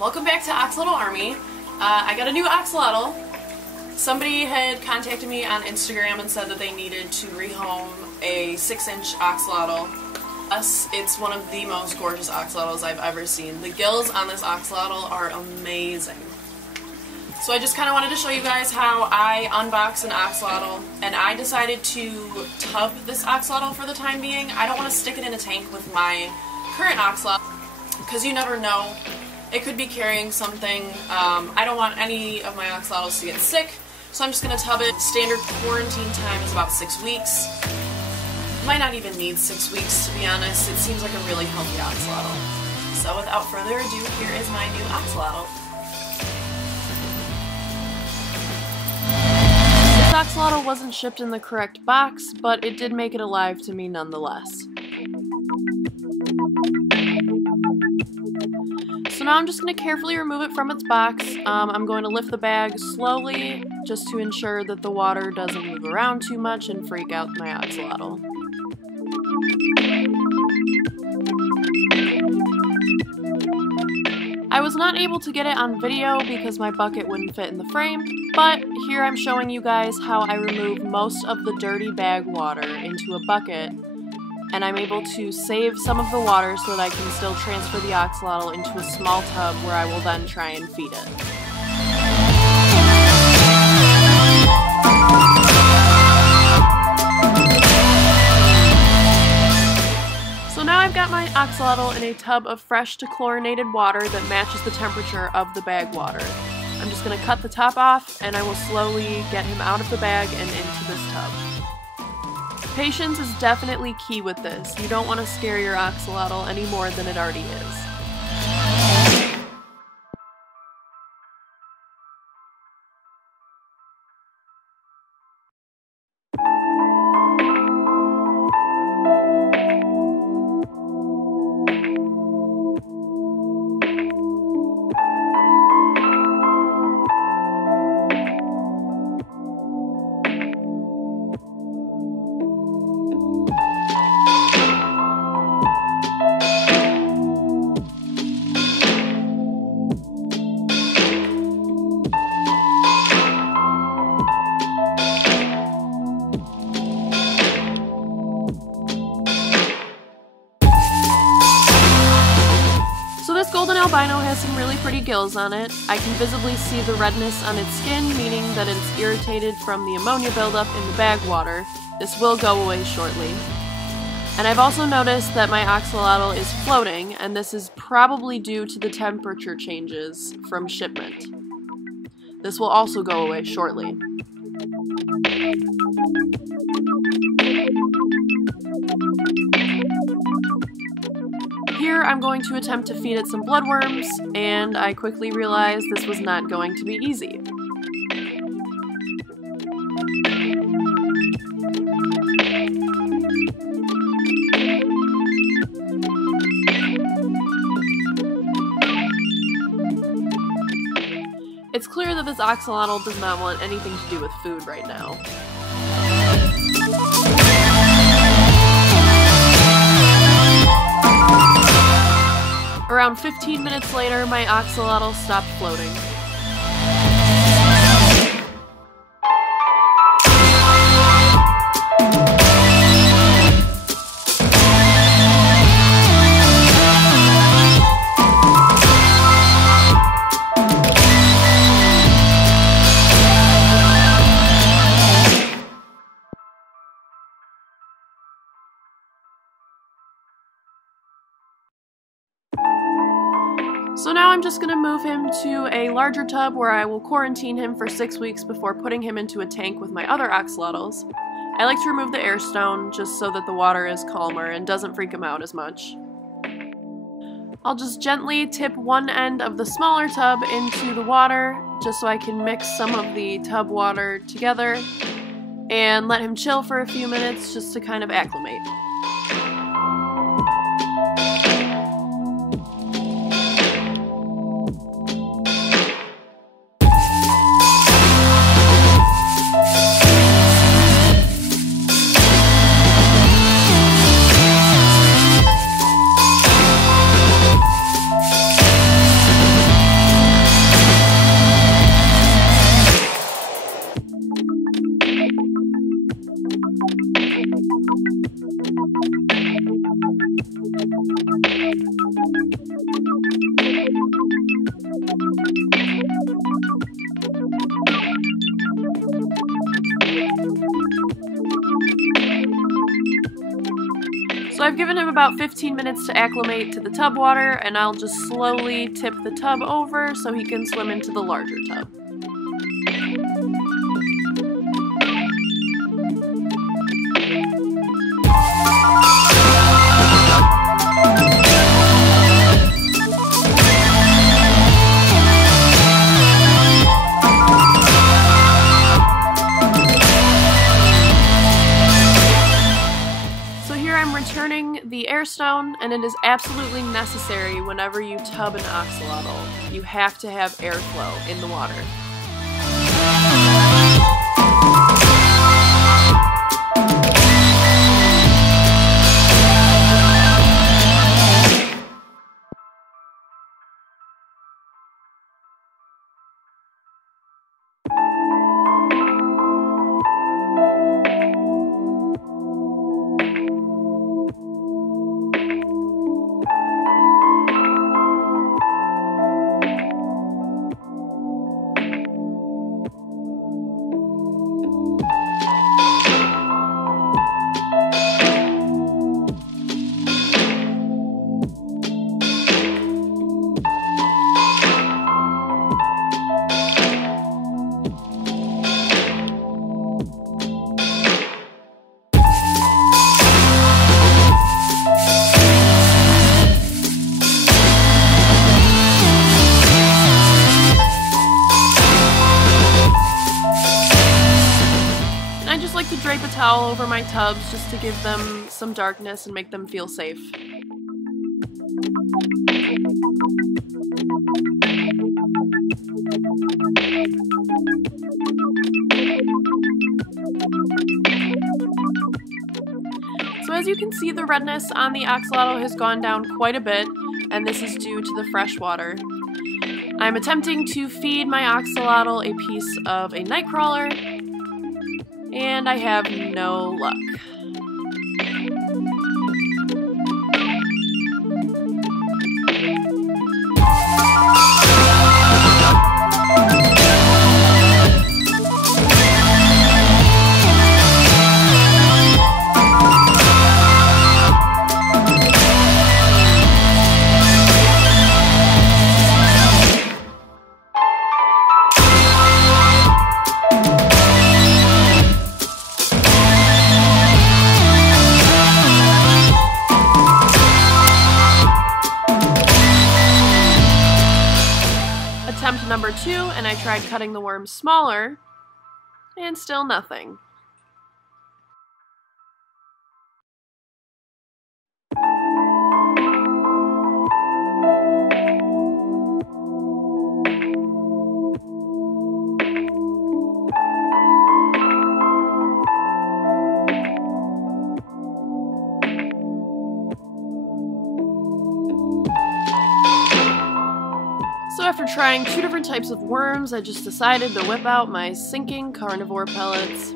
Welcome back to Axolotl Army. I got a new axolotl. Somebody had contacted me on Instagram and said that they needed to rehome a 6-inch axolotl. It's one of the most gorgeous axolotls I've ever seen. The gills on this axolotl are amazing. So I just kind of wanted to show you guys how I unbox an axolotl, and I decided to tub this axolotl for the time being. I don't want to stick it in a tank with my current axolotl because you never know. It could be carrying something. I don't want any of my axolotls to get sick, so I'm just going to tub it. Standard quarantine time is about 6 weeks. Might not even need 6 weeks, to be honest. It seems like a really healthy axolotl. So without further ado, here is my new axolotl. This axolotl wasn't shipped in the correct box, but it did make it alive to me nonetheless. So now I'm just going to carefully remove it from its box. I'm going to lift the bag slowly just to ensure that the water doesn't move around too much and freak out my axolotl. I was not able to get it on video because my bucket wouldn't fit in the frame, but here I'm showing you guys how I remove most of the dirty bag water into a bucket, and I'm able to save some of the water so that I can still transfer the axolotl into a small tub where I will then try and feed it. So now I've got my axolotl in a tub of fresh dechlorinated water that matches the temperature of the bag water. I'm just going to cut the top off, and I will slowly get him out of the bag and into this tub. Patience is definitely key with this. You don't want to scare your axolotl any more than it already is. Golden albino has some really pretty gills on it. I can visibly see the redness on its skin, meaning that it's irritated from the ammonia buildup in the bag water. This will go away shortly. And I've also noticed that my axolotl is floating, and this is probably due to the temperature changes from shipment. This will also go away shortly. Here I'm going to attempt to feed it some bloodworms, and I quickly realized this was not going to be easy. It's clear that this axolotl does not want anything to do with food right now. Around 15 minutes later, my axolotl stopped floating. So now I'm just going to move him to a larger tub where I will quarantine him for 6 weeks before putting him into a tank with my other axolotls. I like to remove the air stone just so that the water is calmer and doesn't freak him out as much. I'll just gently tip one end of the smaller tub into the water just so I can mix some of the tub water together and let him chill for a few minutes just to kind of acclimate. So I've given him about 15 minutes to acclimate to the tub water, and I'll just slowly tip the tub over so he can swim into the larger tub. Returning the air stone, and it is absolutely necessary whenever you tub an axolotl. You have to have airflow in the water. To drape a towel over my tubs just to give them some darkness and make them feel safe. So as you can see, the redness on the axolotl has gone down quite a bit, and this is due to the fresh water. I'm attempting to feed my axolotl a piece of a nightcrawler, and I have no luck. Attempt number 2, and I tried cutting the worm smaller, and still nothing. So after trying 2 different types of worms, I just decided to whip out my sinking carnivore pellets.